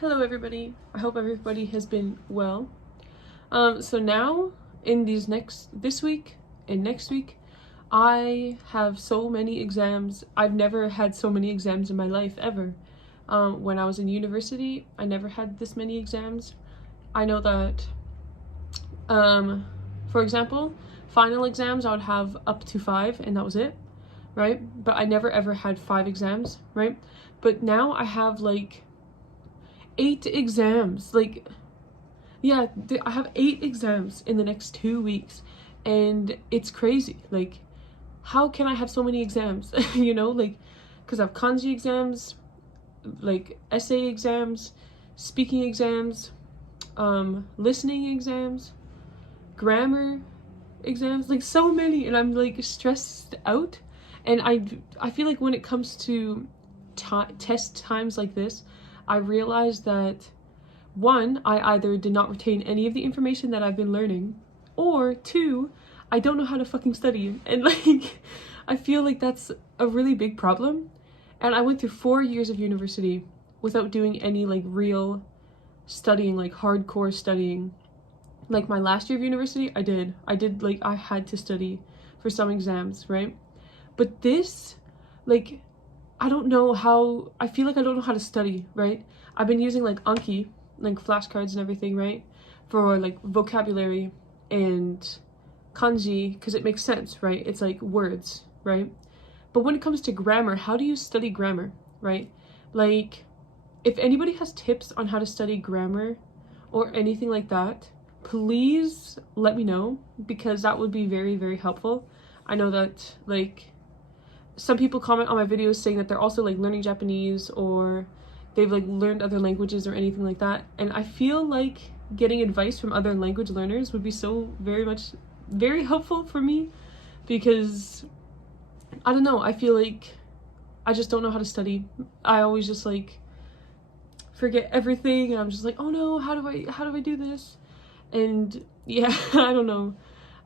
Hello everybody. I hope everybody has been well. So now in this week and next week, I have so many exams. I've never had so many exams in my life ever. When I was in university, I never had this many exams. I know that, for example, final exams I would have up to 5 and that was it, right? But I never ever had 5 exams, right? But now I have like 8 exams. Yeah, I have 8 exams in the next 2 weeks, and it's crazy. Like, how can I have so many exams? You know, like, because I have kanji exams, like essay exams, speaking exams, listening exams, grammar exams, like so many, and I'm like stressed out. And I feel like when it comes to test times like this, I realized that one, I either did not retain any of the information that I've been learning, or two, I don't know how to fucking study. And like, I feel like that's a really big problem. And I went through 4 years of university without doing any like real studying, like hardcore studying. Like my last year of university, I did like, I had to study for some exams, right? But this, like, I don't know how, I feel like I don't know how to study, right? I've been using like Anki, like flashcards and everything, right? For like vocabulary and kanji, because it makes sense, right? It's like words, right? But when it comes to grammar, how do you study grammar, right? Like, if anybody has tips on how to study grammar or anything like that, please let me know, because that would be very, very helpful. I know that like some people comment on my videos saying that they're also like learning Japanese, or they've like learned other languages or anything like that, and I feel like getting advice from other language learners would be so very helpful for me, because I don't know, I feel like I just don't know how to study. I always just like forget everything, and I'm just like, oh no, how do I do this? And yeah, I don't know,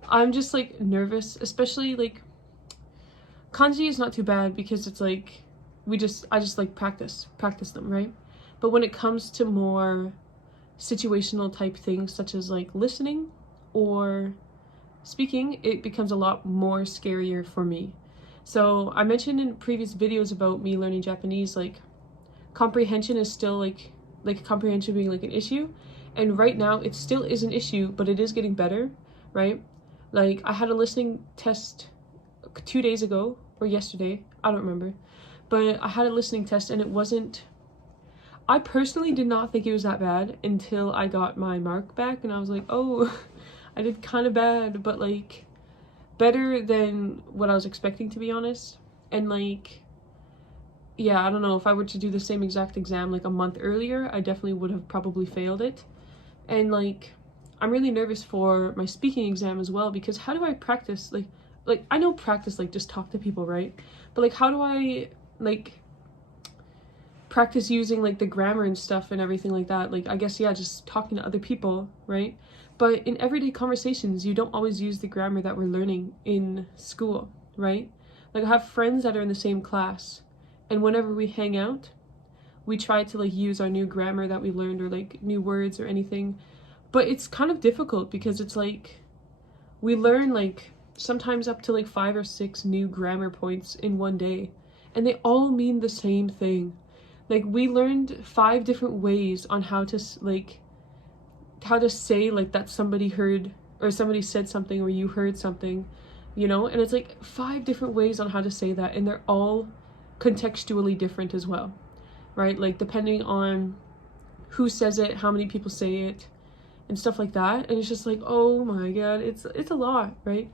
I'm just like nervous, especially like kanji is not too bad because it's like I just like practice them, right? But when it comes to more situational type things such as like listening or speaking, it becomes a lot more scarier for me. So I mentioned in previous videos about me learning Japanese, like comprehension is still like comprehension being like an issue, and right now it still is an issue, but it is getting better, right? Like I had a listening test 2 days ago or yesterday, I don't remember, but I had a listening test and it wasn't, I personally did not think it was that bad until I got my mark back, and I was like, oh, I did kind of bad, but like better than what I was expecting, to be honest. And like, yeah, I don't know, if I were to do the same exact exam like a month earlier, I definitely would have probably failed it. And like, I'm really nervous for my speaking exam as well, because how do I practice like I know practice like just talk to people, right? But like, how do I like practice using like the grammar and stuff and everything like that? Like, I guess, yeah, just talking to other people, right? But in everyday conversations, you don't always use the grammar that we're learning in school, right? Like I have friends that are in the same class, and whenever we hang out, we try to like use our new grammar that we learned, or like new words or anything. But it's kind of difficult because it's like we learn like sometimes up to like 5 or 6 new grammar points in one day, and they all mean the same thing. Like we learned 5 different ways on how to say like that somebody heard, or somebody said something, or you heard something, you know? And it's like 5 different ways on how to say that, and they're all contextually different as well, right? Like depending on who says it, how many people say it, and stuff like that. And it's just like, oh my god, it's a lot, right?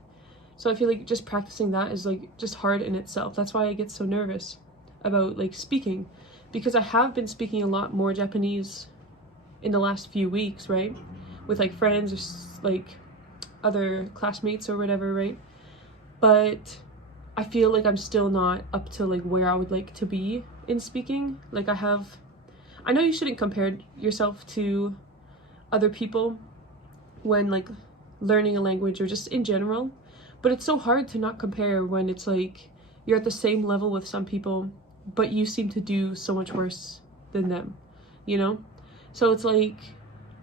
So I feel like just practicing that is like just hard in itself. That's why I get so nervous about like speaking, because I have been speaking a lot more Japanese in the last few weeks, right? With like friends or like other classmates or whatever, right? But I feel like I'm still not up to like where I would like to be in speaking. Like I know you shouldn't compare yourself to other people when like learning a language or just in general, but it's so hard to not compare when it's like you're at the same level with some people but you seem to do so much worse than them, you know? So it's like,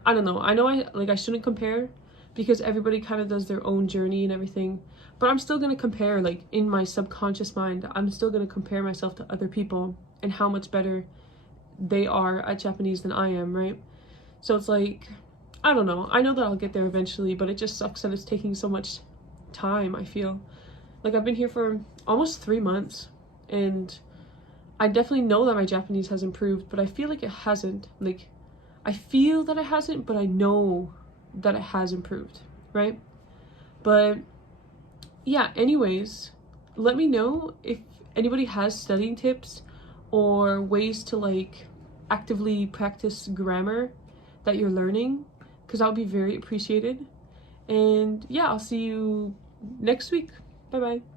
I don't know. I know I shouldn't compare because everybody kind of does their own journey and everything. But I'm still going to compare, like in my subconscious mind, I'm still going to compare myself to other people and how much better they are at Japanese than I am, right? So it's like, I don't know. I know that I'll get there eventually, but it just sucks that it's taking so much time, I feel. Like I've been here for almost 3 months and I definitely know that my Japanese has improved, but I feel like it hasn't. Like, I feel that it hasn't, but I know that it has improved, right? But yeah, anyways, let me know if anybody has studying tips or ways to like actively practice grammar that you're learning, because that would be very appreciated. And yeah, I'll see you next week. Bye bye.